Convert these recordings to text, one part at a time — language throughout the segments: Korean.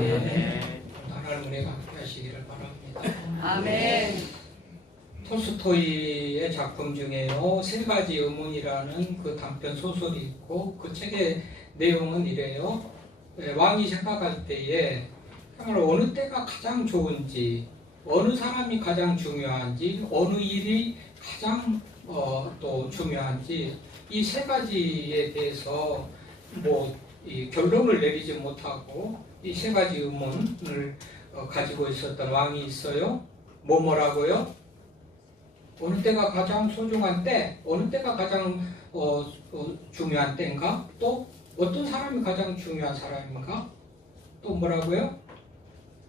아멘. 하나님 은혜가 함께 하시기를 바랍니다. 아멘. 톨스토이의 작품 중에요 세 가지 의문이라는 그 단편 소설이 있고 그 책의 내용은 이래요 예, 왕이 생각할 때에 정말 어느 때가 가장 좋은지 어느 사람이 가장 중요한지 어느 일이 가장 어, 또 중요한지 이 세 가지에 대해서 뭐이 결론을 내리지 못하고 이 세 가지 의문을 어, 가지고 있었던 왕이 있어요. 뭐 뭐라고요? 어느 때가 가장 소중한 때, 어느 때가 가장 어, 어, 중요한 때인가? 또 어떤 사람이 가장 중요한 사람인가? 또 뭐라고요?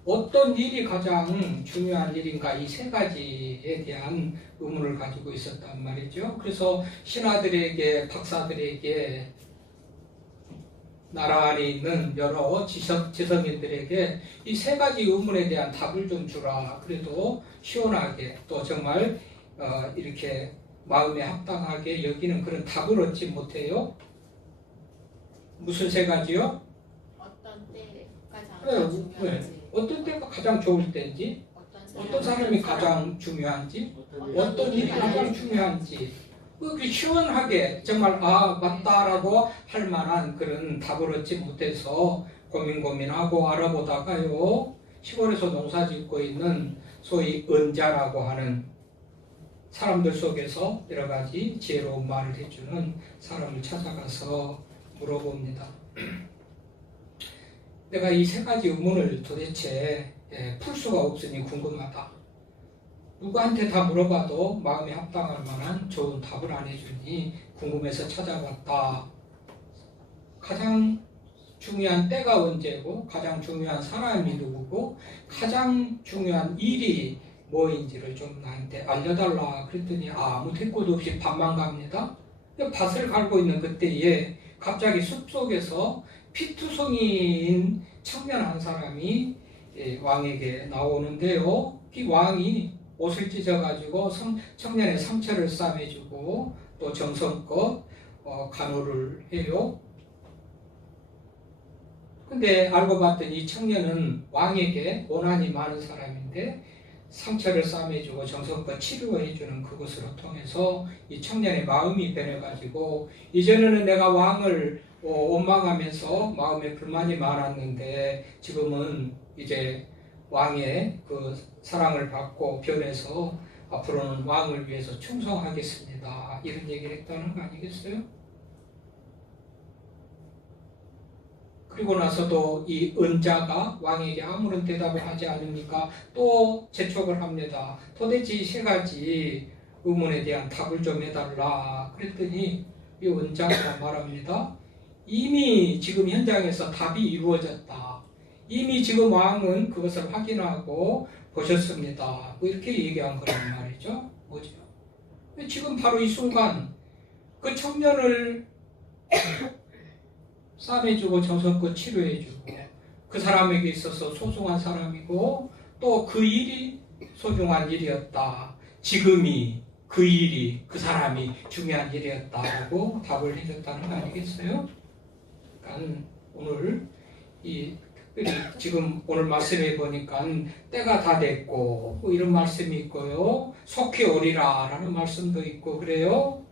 어떤 일이 가장 중요한 일인가? 이 세 가지에 대한 의문을 가지고 있었단 말이죠. 그래서 신하들에게, 박사들에게, 나라 안에 있는 여러 지석, 지성인들에게 이 세 가지 의문에 대한 답을 좀 주라. 그래도 시원하게 또 정말 어, 이렇게 마음에 합당하게 여기는 그런 답을 얻지 못해요. 무슨 세 가지요? 어떤 때가 네, 가장 중요한지 어떤 때가 가장 좋을 때인지, 어떤, 어떤 사람이 가장 중요한지, 어떤 어떤 일이 가장 중요한지, 시원하게 정말 아 맞다라고 할 만한 그런 답을 얻지 못해서 고민 고민하고 알아보다가요 시골에서 농사 짓고 있는 소위 은자라고 하는 사람들 속에서 여러 가지 지혜로운 말을 해주는 사람을 찾아가서 물어봅니다. 내가 이 세 가지 의문을 도대체 예, 풀 수가 없으니 궁금하다. 누구한테 다 물어봐도 마음에 합당할 만한 좋은 답을 안 해주니 궁금해서 찾아봤다. 가장 중요한 때가 언제고, 가장 중요한 사람이 누구고, 가장 중요한 일이 뭐인지를 좀 나한테 알려달라. 그랬더니 아무 대꾸도 없이 밭만 갑니다. 밭을 갈고 있는 그때에 갑자기 숲속에서 피투성이인 청년 한 사람이 예, 왕에게 나오는데요. 이 왕이 옷을 찢어가지고 성- 청년의 상처를 싸매주고 또 정성껏 어, 간호를 해요. 근데 알고 봤더니 이 청년은 왕에게 원한이 많은 사람인데 상처를 싸매주고 정성껏 치료해주는 그것으로 통해서 이 청년의 마음이 변해가지고 이전에는 내가 왕을 어, 원망하면서 마음에 불만이 많았는데 지금은 이제 왕의 그 사랑을 받고 변해서 앞으로는 왕을 위해서 충성하겠습니다. 이런 얘기를 했다는 거 아니겠어요? 그리고 나서도 이 은자가 왕에게 아무런 대답을 하지 않으니까 또 재촉을 합니다. 도대체 이세 가지 의문에 대한 답을 좀 해달라. 그랬더니 이 은자가 말합니다. 이미 지금 현장에서 답이 이루어졌다. 이미 지금 왕은 그것을 확인하고 보셨습니다. 뭐 이렇게 얘기한 거란 말이죠. 뭐죠? 지금 바로 이 순간 그 청년을 싸매주고 정성껏 치료해주고 그 사람에게 있어서 소중한 사람이고 또 그 일이 소중한 일이었다. 지금이 그 일이 그 사람이 중요한 일이었다고 답을 해줬다는 거 아니겠어요? 그러니까 오늘 이 지금 오늘 말씀해 보니까 때가 다 됐고 뭐 이런 말씀이 있고요. 속히 오리라 라는 말씀도 있고 그래요.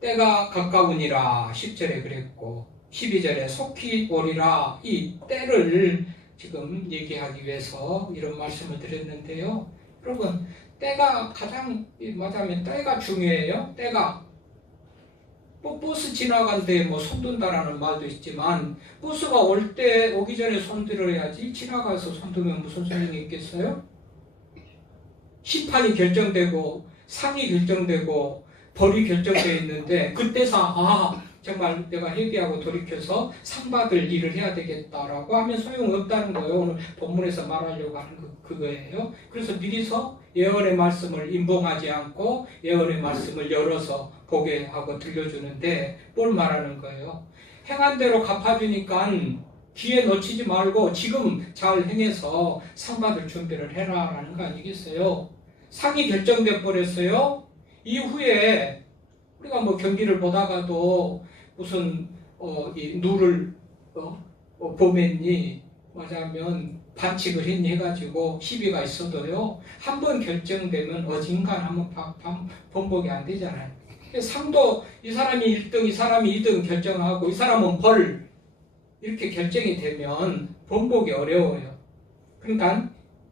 때가 가까우니라 10절에 그랬고 12절에 속히 오리라 이 때를 지금 얘기하기 위해서 이런 말씀을 드렸는데요. 여러분 때가 가장 맞으면 때가 중요해요. 때가 뭐 버스 지나간데 뭐 손든다라는 말도 있지만 버스가 올 때 오기 전에 손들어야지 지나가서 손들면 무슨 소용이 있겠어요? 심판이 결정되고 상이 결정되고 벌이 결정되어 있는데 그때서 아 정말 내가 회개하고 돌이켜서 상 받을 일을 해야 되겠다라고 하면 소용없다는 거예요. 오늘 본문에서 말하려고 하는 그, 그거예요. 그래서 미리서 예언의 말씀을 인봉하지 않고 예언의 말씀을 열어서 보게 하고 들려주는데 뭘 말하는 거예요? 행한 대로 갚아주니까 기회 놓치지 말고 지금 잘 행해서 상 받을 준비를 해라라는 거 아니겠어요? 상이 결정돼 버렸어요. 이후에 우리가 뭐 경기를 보다가도 무슨 어, 이 누를 어, 어, 보맨니 맞아면 반칙을 했니 해가지고 시비가 있어도요 한 번 결정되면 한번 번복이 안 되잖아요. 상도 이 사람이 1등, 이 사람이 2등 결정하고 이 사람은 벌 이렇게 결정이 되면 번복이 어려워요. 그러니까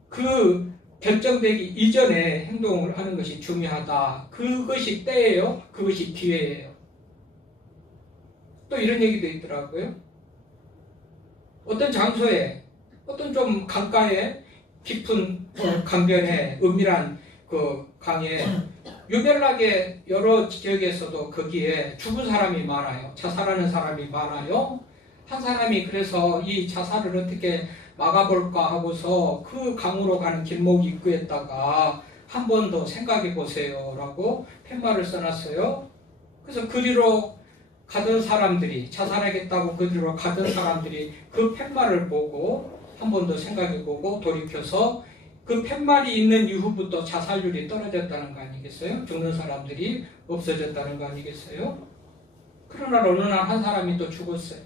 그 결정되기 이전에 행동을 하는 것이 중요하다. 그것이 때예요. 그것이 기회예요. 또 이런 얘기도 있더라고요. 어떤 장소에 어떤 좀 강가에 깊은 어, 강변에 은밀한 그 강에 유별나게 여러 지역에서도 거기에 죽은 사람이 많아요. 자살하는 사람이 많아요. 한 사람이 그래서 이 자살을 어떻게 막아볼까 하고서 그 강으로 가는 길목 입구에다가 한 번 더 생각해 보세요 라고 팻말을 써놨어요. 그래서 그리로 가던 사람들이 자살하겠다고 그리로 가던 사람들이 그 팻말을 보고 한 번 더 생각해 보고 돌이켜서 그 팻말이 있는 이후부터 자살률이 떨어졌다는 거 아니겠어요? 죽는 사람들이 없어졌다는 거 아니겠어요? 그러나 어느 날 한 사람이 또 죽었어요.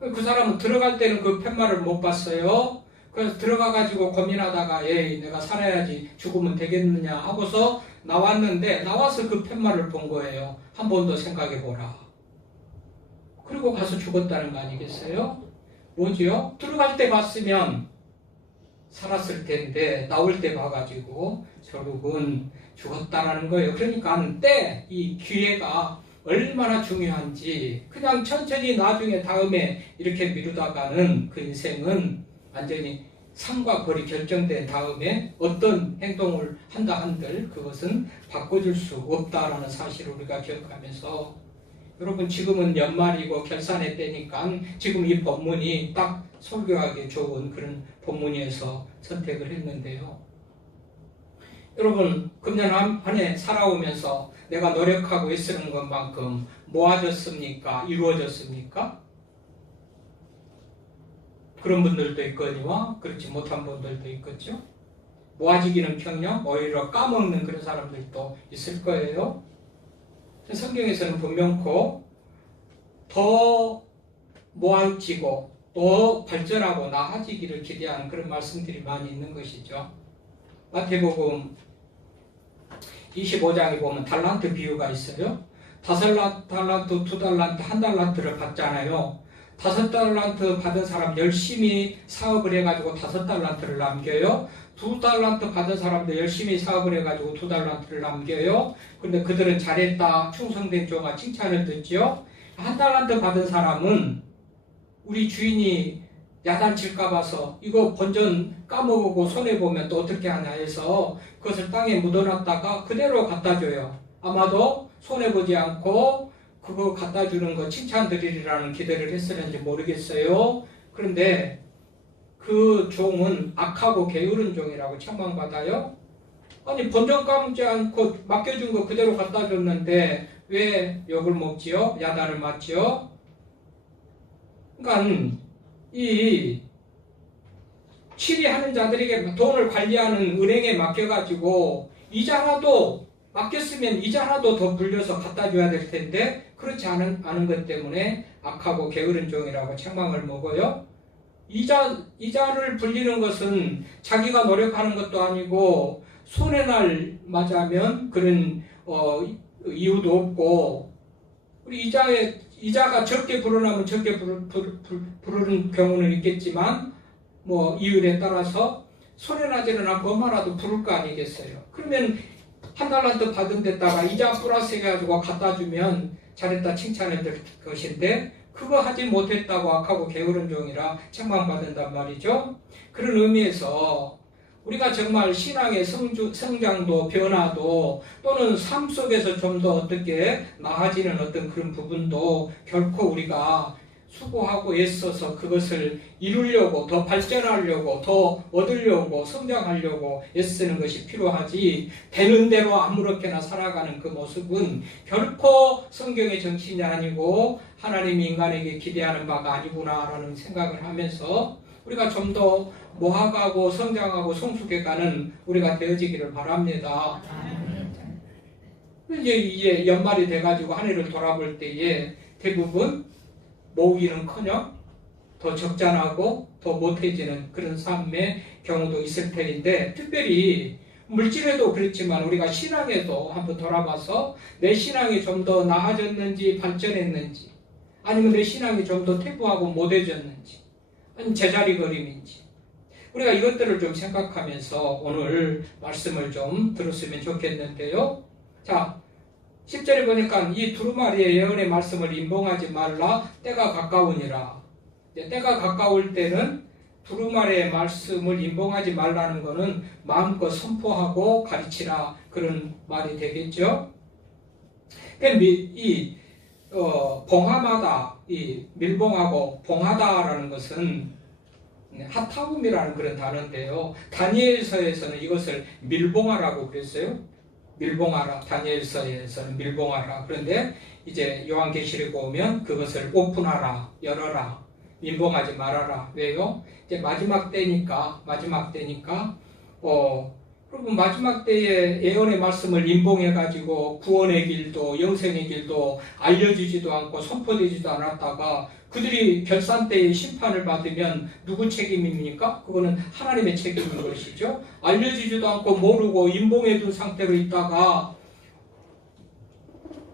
그 사람은 들어갈 때는 그 팻말을 못 봤어요. 그래서 들어가가지고 고민하다가 에이 내가 살아야지 죽으면 되겠느냐 하고서 나왔는데 나와서 그 팻말을 본 거예요. 한 번 더 생각해 보라. 그리고 가서 죽었다는 거 아니겠어요? 뭐지요? 들어갈 때 봤으면 살았을 텐데 나올 때 봐가지고 결국은 죽었다라는 거예요. 그러니까 때 이 기회가 얼마나 중요한지 그냥 천천히 나중에 다음에 이렇게 미루다가는 그 인생은 완전히 상과 벌이 결정된 다음에 어떤 행동을 한다 한들 그것은 바꿔줄 수 없다라는 사실을 우리가 기억하면서 여러분 지금은 연말이고 결산의 때니까 지금 이 본문이 딱 설교하기 좋은 그런 본문이어서 선택을 했는데요. 여러분 금년 한 해 살아오면서 내가 노력하고 애쓰는 것만큼 모아졌습니까? 이루어졌습니까? 그런 분들도 있거니와 그렇지 못한 분들도 있겠죠. 모아지기는 평녕 오히려 까먹는 그런 사람들도 있을 거예요. 성경에서는 분명코 더 모아지고 더 발전하고 나아지기를 기대하는 그런 말씀들이 많이 있는 것이죠. 마태복음 25장에 보면 달란트 비유가 있어요. 다섯 달란트, 두 달란트, 한 달란트를 받잖아요. 다섯 달란트 받은 사람 열심히 사업을 해가지고 다섯 달란트를 남겨요. 두 달란트 받은 사람도 열심히 사업을 해가지고 두 달란트를 남겨요. 근데 그들은 잘했다, 충성된 종아 칭찬을 듣지요. 한 달란트 받은 사람은 우리 주인이 야단칠까 봐서 이거 본전 까먹고 손해보면 또 어떻게 하냐 해서 그것을 땅에 묻어놨다가 그대로 갖다 줘요. 아마도 손해보지 않고 그거 갖다 주는 거 칭찬드리리라는 기대를 했었는지 모르겠어요. 그런데 그 종은 악하고 게으른 종이라고 책망받아요. 아니 본전 까먹지 않고 맡겨준 거 그대로 갖다 줬는데 왜 욕을 먹지요? 야단을 맞지요? 그러니까 이 취리하는 자들에게 돈을 관리하는 은행에 맡겨가지고 이자라도 맡겼으면 이자라도 더 불려서 갖다 줘야 될 텐데 그렇지 않은, 않은 것 때문에 악하고 게으른 종이라고 책망을 먹어요. 이자, 이자를 불리는 것은 자기가 노력하는 것도 아니고 손해날 맞으면 그런 어, 이유도 없고 우리 이자에 이자가 적게 불어나면 적게 부르, 부르, 부르는 경우는 있겠지만 뭐 이율에 따라서 손해나지는 않고 얼마라도 부를 거 아니겠어요. 그러면 한 달란트 받은 데다가 이자 플러스 해가지고 갖다 주면 잘했다 칭찬해 줄 것인데 그거 하지 못했다고 악하고 게으른 종이라 책망받는단 말이죠. 그런 의미에서 우리가 정말 신앙의 성주, 성장도 변화도 또는 삶 속에서 좀 더 어떻게 나아지는 어떤 그런 부분도 결코 우리가 수고하고 애써서 그것을 이루려고 더 발전하려고 더 얻으려고 성장하려고 애쓰는 것이 필요하지 되는 대로 아무렇게나 살아가는 그 모습은 결코 성경의 정신이 아니고 하나님이 인간에게 기대하는 바가 아니구나라는 생각을 하면서 우리가 좀 더 모아가고 성장하고 성숙해가는 우리가 되어지기를 바랍니다. 이제 이제 연말이 돼가지고 한 해를 돌아볼 때에 대부분 모으기는커녕 더 적잖하고 더 못해지는 그런 삶의 경우도 있을 테인데 특별히 물질에도 그렇지만 우리가 신앙에도 한번 돌아봐서 내 신앙이 좀 더 나아졌는지 발전했는지 아니면 내 신앙이 좀 더 퇴보하고 못해졌는지 아니면 제자리 걸음인지 우리가 이것들을 좀 생각하면서 오늘 말씀을 좀 들었으면 좋겠는데요. 자, 10절에 보니까 이 두루마리의 예언의 말씀을 인봉하지 말라 때가 가까우니라. 때가 가까울 때는 두루마리의 말씀을 인봉하지 말라는 것은 마음껏 선포하고 가르치라 그런 말이 되겠죠. 그러니까 미- 이 어, 봉하마다 이 밀봉하고 봉하다라는 것은 하타움이라는 그런 단어인데요. 다니엘서에서는 이것을 밀봉하라고 그랬어요. 밀봉하라. 다니엘서에서는 밀봉하라. 그런데 이제 요한계시록에 오면 그것을 오픈하라, 열어라, 밀봉하지 말아라. 왜요? 이제 마지막 때니까 마지막 때니까 어 여러분 마지막 때에 예언의 말씀을 인봉해 가지고 구원의 길도 영생의 길도 알려주지도 않고 선포되지도 않았다가 그들이 결산 때에 심판을 받으면 누구 책임입니까? 그거는 하나님의 책임인 것이죠. 알려주지도 않고 모르고 인봉해 둔 상태로 있다가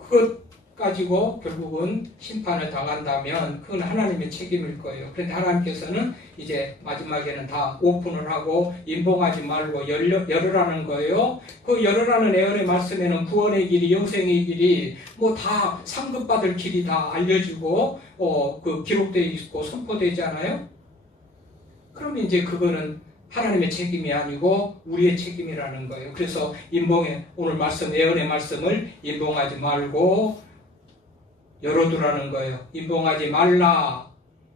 그것 가지고 결국은 심판을 당한다면 그건 하나님의 책임일 거예요. 그런데 하나님께서는 이제 마지막에는 다 오픈을 하고 인봉하지 말고 열려, 열으라는 거예요. 그 열으라는 애언의 말씀에는 구원의 길이, 영생의 길이 뭐 다 상급받을 길이 다 알려주고 어, 그 기록되어 있고 선포되잖아요. 그럼 이제 그거는 하나님의 책임이 아니고 우리의 책임이라는 거예요. 그래서 인봉의 오늘 말씀 예언의 말씀을 인봉하지 말고 열어두라는 거예요. 인봉하지 말라.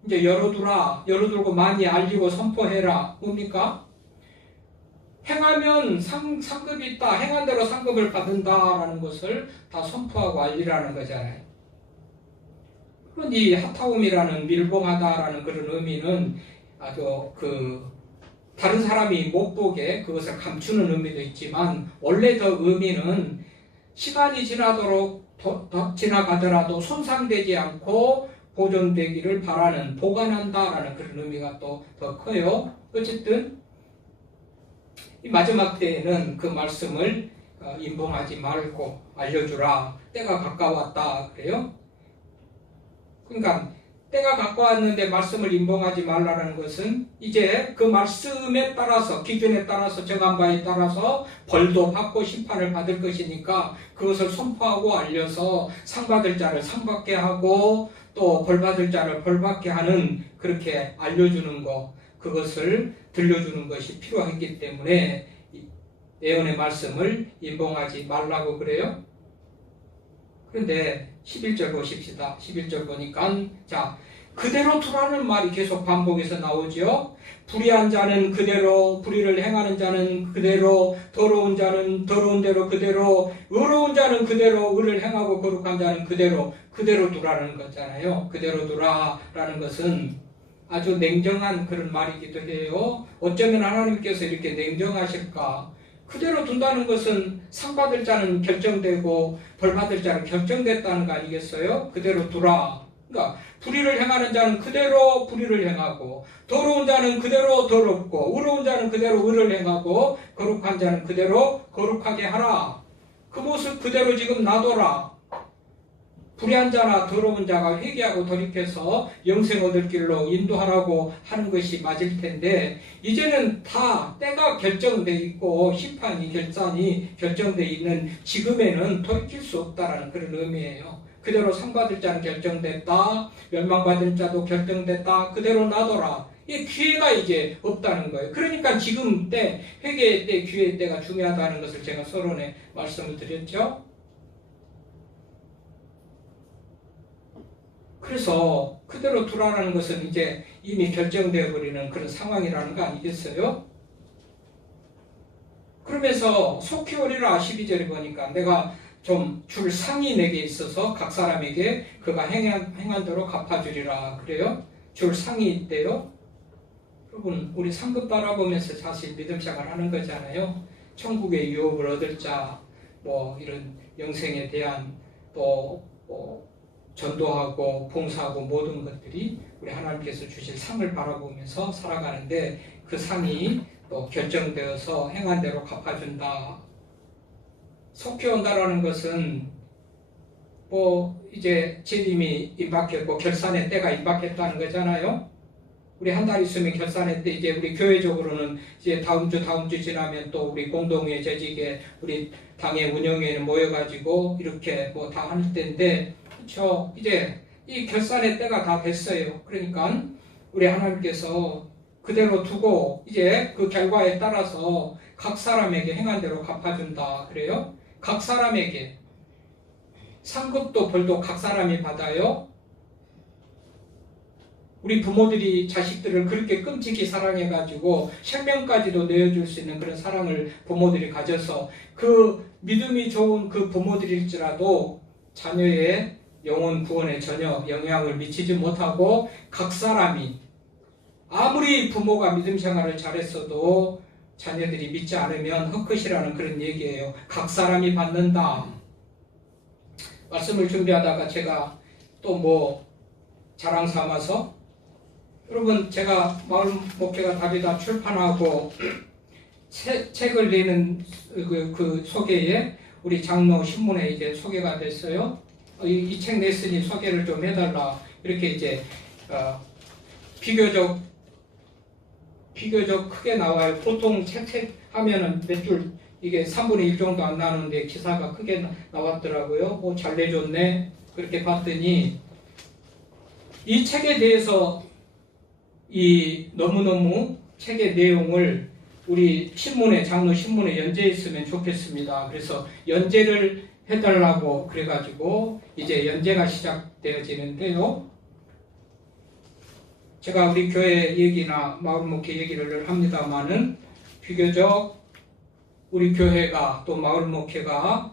이제 열어두라. 열어두고 많이 알리고 선포해라. 뭡니까? 행하면 상, 상급이 있다. 행한 대로 상급을 받는다라는 것을 다 선포하고 알리라는 거잖아요. 그런 이 하타움이라는 밀봉하다라는 그런 의미는 아주 그 다른 사람이 못 보게 그것을 감추는 의미도 있지만 원래 더 의미는 시간이 지나도록 더- 더 지나가더라도 손상되지 않고 보존되기를 바라는 보관한다라는 그런 의미가 또 더 커요. 어쨌든 이 마지막 때에는 그 말씀을 어, 인봉하지 말고 알려주라. 때가 가까웠다 그래요. 그러니까 때가 가까웠는데 말씀을 인봉하지 말라는 것은 이제 그 말씀에 따라서 기준에 따라서 정한 바에 따라서 벌도 받고 심판을 받을 것이니까 그것을 선포하고 알려서 상 받을 자를 상 받게 하고 또 벌 받을 자를 벌 받게 하는 그렇게 알려주는 거 그것을 들려주는 것이 필요하기 때문에 이 예언의 말씀을 인봉하지 말라고 그래요. 그런데 11절 보십시다. 11절 보니까 자 그대로 두라는 말이 계속 반복해서 나오죠. 불의한 자는 그대로 불의를 행하는 자는 그대로 더러운 자는 더러운 대로 그대로 의로운 자는 그대로 의를 행하고 거룩한 자는 그대로 그대로 두라는 거잖아요. 그대로 두라라는 것은 아주 냉정한 그런 말이기도 해요. 어쩌면 하나님께서 이렇게 냉정하실까? 그대로 둔다는 것은 상 받을 자는 결정되고 벌 받을 자는 결정됐다는 거 아니겠어요? 그대로 두라. 그러니까 불의를 행하는 자는 그대로 불의를 행하고 더러운 자는 그대로 더럽고 의로운 자는 그대로 의를 행하고 거룩한 자는 그대로 거룩하게 하라. 그 모습 그대로 지금 놔둬라. 불의한 자나 더러운 자가 회개하고 돌이켜서 영생 얻을 길로 인도하라고 하는 것이 맞을 텐데 이제는 다 때가 결정돼 있고 심판이 결산이 결정돼 있는 지금에는 돌이킬 수 없다라는 그런 의미예요. 그대로 상 받을 자는 결정됐다. 멸망받을 자도 결정됐다. 그대로 놔둬라. 이 기회가 이제 없다는 거예요. 그러니까 지금 때, 회개의 때, 기회의 때가 중요하다는 것을 제가 서론에 말씀을 드렸죠. 그래서 그대로 두라는 것은 이제 이미 결정되어 버리는 그런 상황이라는 거 아니겠어요? 그러면서 속히 오리라 12절에 보니까 내가 좀 줄 상이 내게 있어서 각 사람에게 그가 행한, 행한 대로 갚아주리라 그래요? 줄 상이 있대요? 여러분 우리 상급 바라보면서 사실 믿음 생활 하는 거잖아요 천국의 유업을 얻을 자 뭐 이런 영생에 대한 또 뭐 전도하고 봉사하고 모든 것들이 우리 하나님께서 주실 상을 바라보면서 살아가는데 그 상이 또 결정되어서 행한 대로 갚아준다. 속히 온다라는 것은 뭐 이제 재림이 임박했고 결산의 때가 임박했다는 거잖아요. 우리 한 달 있으면 결산의 때 이제 우리 교회적으로는 이제 다음 주 다음 주 지나면 또 우리 공동회 재직에 우리 당의 운영회는 모여가지고 이렇게 뭐다할 때인데 그렇죠. 이제 이 결산의 때가 다 됐어요. 그러니까 우리 하나님께서 그대로 두고 이제 그 결과에 따라서 각 사람에게 행한 대로 갚아준다. 그래요? 각 사람에게 상급도 벌도 각 사람이 받아요. 우리 부모들이 자식들을 그렇게 끔찍이 사랑해가지고 생명까지도 내어줄 수 있는 그런 사랑을 부모들이 가져서 그 믿음이 좋은 그 부모들일지라도 자녀의 영혼 구원에 전혀 영향을 미치지 못하고 각 사람이 아무리 부모가 믿음 생활을 잘했어도 자녀들이 믿지 않으면 헛것이라는 그런 얘기예요. 각 사람이 받는다. 말씀을 준비하다가 제가 또 뭐 자랑 삼아서 여러분 제가 마을 목회가 답이다 출판하고 새- 책을 내는 그, 그 소개에 우리 장로 신문에 이제 소개가 됐어요. 이 책 냈으니 소개를 좀 해달라 이렇게 이제 어, 비교적 비교적 크게 나와요. 보통 책, 책 하면은 몇 줄 이게 3분의 1 정도 안 나오는데 기사가 크게 나- 나왔더라고요. 뭐잘 내줬네. 그렇게 봤더니 이 책에 대해서 이 너무너무 책의 내용을 우리 신문에 장로 신문에 연재했으면 좋겠습니다. 그래서 연재를 해달라고 그래가지고 이제 연재가 시작되어지는데요. 제가 우리 교회 얘기나 마을 목회 얘기를 늘 합니다만은 비교적 우리 교회가 또 마을 목회가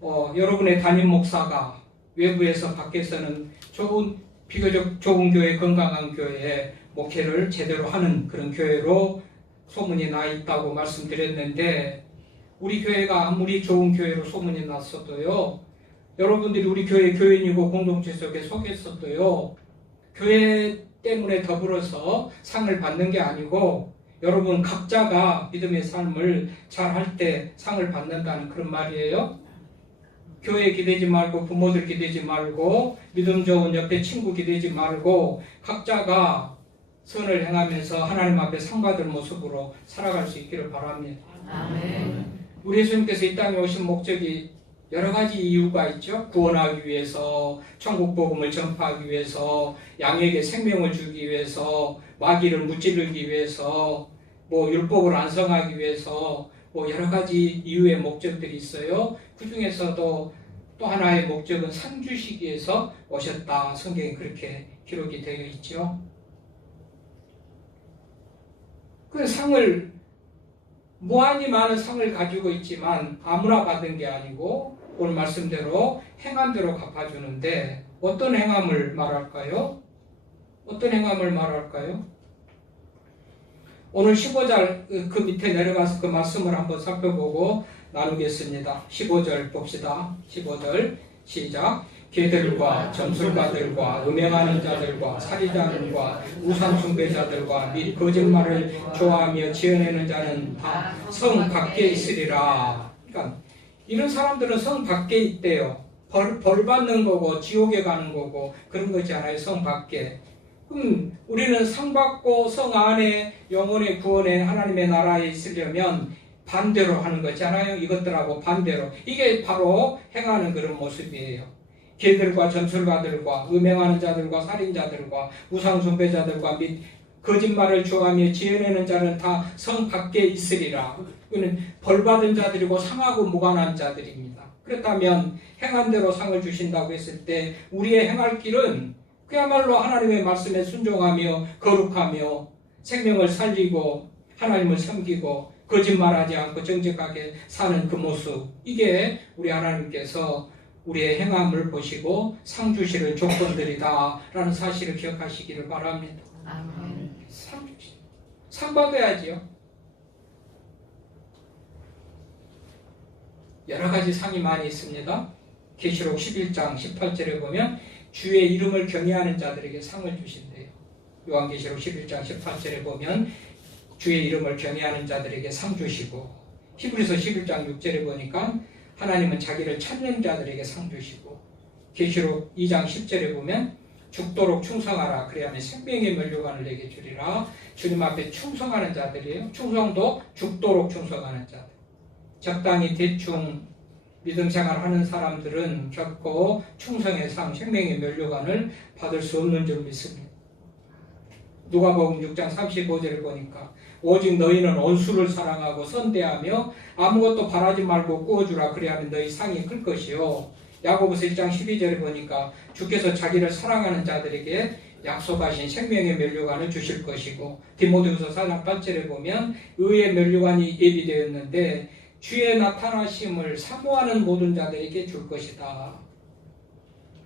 어, 여러분의 담임 목사가 외부에서 밖에서는 좋은 비교적 좋은 교회 건강한 교회에 목회를 제대로 하는 그런 교회로 소문이 나 있다고 말씀드렸는데 우리 교회가 아무리 좋은 교회로 소문이 났어도요 여러분들이 우리 교회 교인이고 공동체 속에 속했어도요 교회 때문에 더불어서 상을 받는 게 아니고 여러분 각자가 믿음의 삶을 잘 할 때 상을 받는다는 그런 말이에요. 교회 기대지 말고 부모들 기대지 말고 믿음 좋은 옆에 친구 기대지 말고 각자가 선을 행하면서 하나님 앞에 상 받을 모습으로 살아갈 수 있기를 바랍니다. 아멘. 우리 예수님께서 이 땅에 오신 목적이 여러 가지 이유가 있죠. 구원하기 위해서, 천국 복음을 전파하기 위해서, 양에게 생명을 주기 위해서, 마귀를 무찌르기 위해서, 뭐 율법을 완성하기 위해서, 뭐 여러 가지 이유의 목적들이 있어요. 그 중에서도 또 하나의 목적은 상 주시기 위해서 오셨다. 성경에 그렇게 기록이 되어 있죠. 그 상을 무한히 많은 상을 가지고 있지만 아무나 받은 게 아니고 오늘 말씀대로 행한 대로 갚아주는데 어떤 행함을 말할까요? 어떤 행함을 말할까요? 오늘 15절 그 밑에 내려가서 그 말씀을 한번 살펴보고 나누겠습니다. 15절 봅시다. 15절 시작. 개들과 점술가들과 음행하는 자들과 살인자들과 우상 숭배자들과 및 거짓말을 좋아하며 지어내는 자는 다 성 밖에 있으리라. 그러니까 이런 사람들은 성 밖에 있대요. 벌, 벌 받는 거고 지옥에 가는 거고 그런 거지 않아요. 성 밖에. 그럼 우리는 상 받고 성 안에 영혼의 구원에 하나님의 나라에 있으려면 반대로 하는 거잖아요. 이것들하고 반대로. 이게 바로 행하는 그런 모습이에요. 개들과 전술가들과 음행하는 자들과 살인자들과 우상숭배자들과 및 거짓말을 좋아하며 지어내는 자는 다 성 밖에 있으리라. 그는 벌받은 자들이고 상하고 무관한 자들입니다. 그렇다면 행한 대로 상을 주신다고 했을 때 우리의 행할 길은 그야말로 하나님의 말씀에 순종하며 거룩하며 생명을 살리고 하나님을 섬기고 거짓말하지 않고 정직하게 사는 그 모습 이게 우리 하나님께서 우리의 행함을 보시고 상 주시는 조건들이다라는 사실을 기억하시기를 바랍니다. 아멘. 상, 주시- 상 받아야지요. 여러 가지 상이 많이 있습니다. 계시록 11장 18절에 보면 주의 이름을 경외하는 자들에게 상을 주신대요. 요한계시록 11장 18절에 보면 주의 이름을 경외하는 자들에게 상 주시고 히브리서 11장 6절에 보니까 하나님은 자기를 찾는 자들에게 상 주시고 계시록 2장 10절에 보면 죽도록 충성하라 그래야만 생명의 면류관을 내게 주리라. 주님 앞에 충성하는 자들이에요. 충성도 죽도록 충성하는 자들. 적당히 대충 믿음 생활하는 사람들은 결코 충성의 상 생명의 면류관을 받을 수 없는 줄 믿습니다. 누가복음 6장 35절을 보니까 오직 너희는 원수를 사랑하고 선대하며 아무것도 바라지 말고 구워주라 그래야면 너희 상이 클 것이요 야고보서 1장 12절에 보니까 주께서 자기를 사랑하는 자들에게 약속하신 생명의 면류관을 주실 것이고 디모데후서 4장 8절에 보면 의의 면류관이 예비되었는데 주의 나타나심을 사모하는 모든 자들에게 줄 것이다.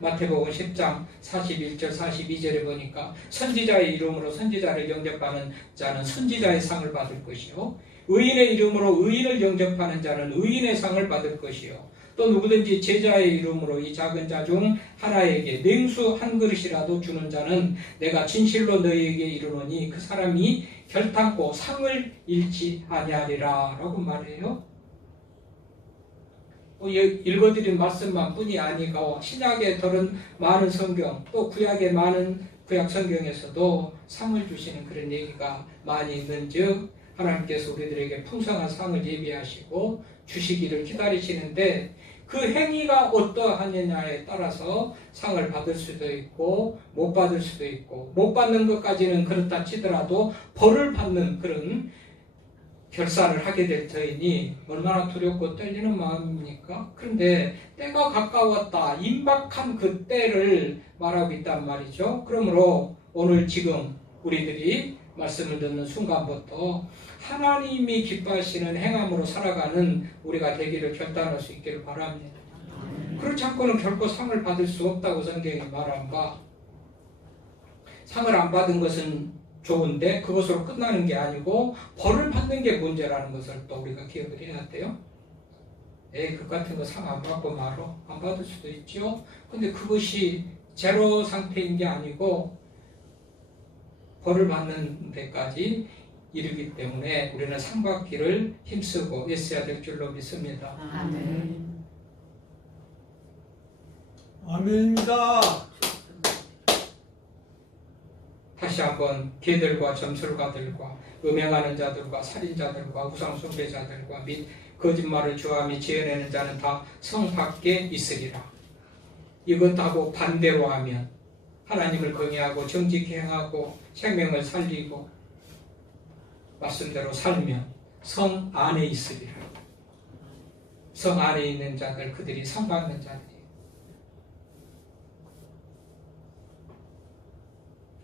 마태복음 10장 41절 42절에 보니까 선지자의 이름으로 선지자를 영접하는 자는 선지자의 상을 받을 것이요. 의인의 이름으로 의인을 영접하는 자는 의인의 상을 받을 것이요. 또 누구든지 제자의 이름으로 이 작은 자 중 하나에게 냉수 한 그릇이라도 주는 자는 내가 진실로 너희에게 이르노니 그 사람이 결탄코 상을 잃지 아니하리라 라고 말해요 읽어드린 말씀만 뿐이 아니고 신약에 들은 많은 성경 또 구약의 많은 구약 성경에서도 상을 주시는 그런 얘기가 많이 있는즉 하나님께서 우리들에게 풍성한 상을 예비하시고 주시기를 기다리시는데 그 행위가 어떠하느냐에 따라서 상을 받을 수도 있고 못 받을 수도 있고 못 받는 것까지는 그렇다 치더라도 벌을 받는 그런 결사를 하게 될 터이니 얼마나 두렵고 떨리는 마음입니까? 그런데 때가 가까웠다. 임박한 그 때를 말하고 있단 말이죠. 그러므로 오늘 지금 우리들이 말씀을 듣는 순간부터 하나님이 기뻐하시는 행함으로 살아가는 우리가 되기를 결단할 수 있기를 바랍니다. 그렇지 않고는 결코 상을 받을 수 없다고 성경이 말한 바 상을 안 받은 것은 좋은데 그것으로 끝나는 게 아니고 벌을 받는 게 문제라는 것을 또 우리가 기억을 해야 돼요. 에이 그 같은 거 상 안 받고 말어 안 받을 수도 있죠. 근데 그것이 제로 상태인 게 아니고 벌을 받는 데까지 이르기 때문에 우리는 상 받기를 힘쓰고 애써야 될 줄로 믿습니다. 아멘. 아멘입니다. 다시 한번 개들과 점술가들과 음행하는 자들과 살인자들과 우상 숭배자들과 및 거짓말을 좋아하며 지어내는 자는 다 성 밖에 있으리라. 이것하고 반대로 하면 하나님을 경외하고 정직히 행하고 생명을 살리고 말씀대로 살면 성 안에 있으리라. 성 안에 있는 자들 그들이 상 받는 자들이에요.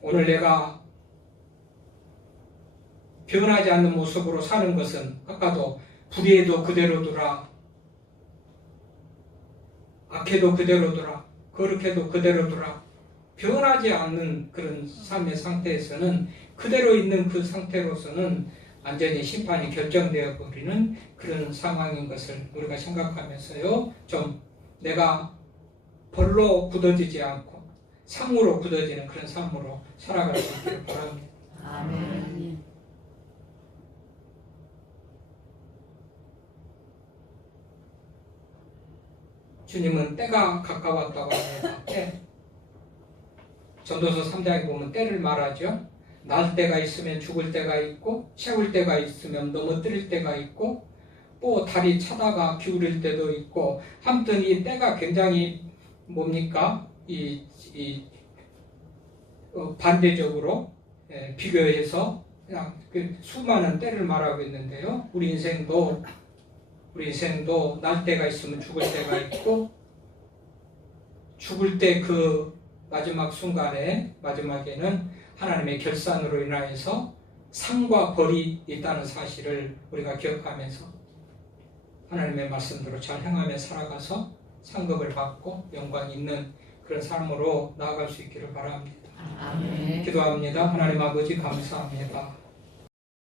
오늘 내가 변하지 않는 모습으로 사는 것은 아까도 불의에도 그대로 두라 악해도 그대로 두라 거룩해도 그대로 두라. 변하지 않는 그런 삶의 상태에서는 그대로 있는 그 상태로서는 완전히 심판이 결정되어 버리는 그런 상황인 것을 우리가 생각하면서요 좀 내가 벌로 굳어지지 않고 상으로 굳어지는 그런 삶으로 살아갈 수 있기를 바랍니다. 아멘. 주님은 때가 가까웠다고 합니다. 때. 전도서 3장에 보면 때를 말하죠. 날 때가 있으면 죽을 때가 있고 채울 때가 있으면 넘어뜨릴 때가 있고 또 달이 차다가 기울일 때도 있고 아무튼 이 때가 굉장히 뭡니까? 이, 이 어, 반대적으로 예, 비교해서 그냥 그 수많은 때를 말하고 있는데요. 우리 인생도 우리 인생도 날 때가 있으면 죽을 때가 있고 죽을 때 그 마지막 순간에 마지막에는 하나님의 결산으로 인하여서 상과 벌이 있다는 사실을 우리가 기억하면서 하나님의 말씀대로 잘 행하며 살아가서 상급을 받고 영광 있는 그런 삶으로 나아갈 수 있기를 바랍니다. 아멘. 기도합니다. 하나님 아버지 감사합니다.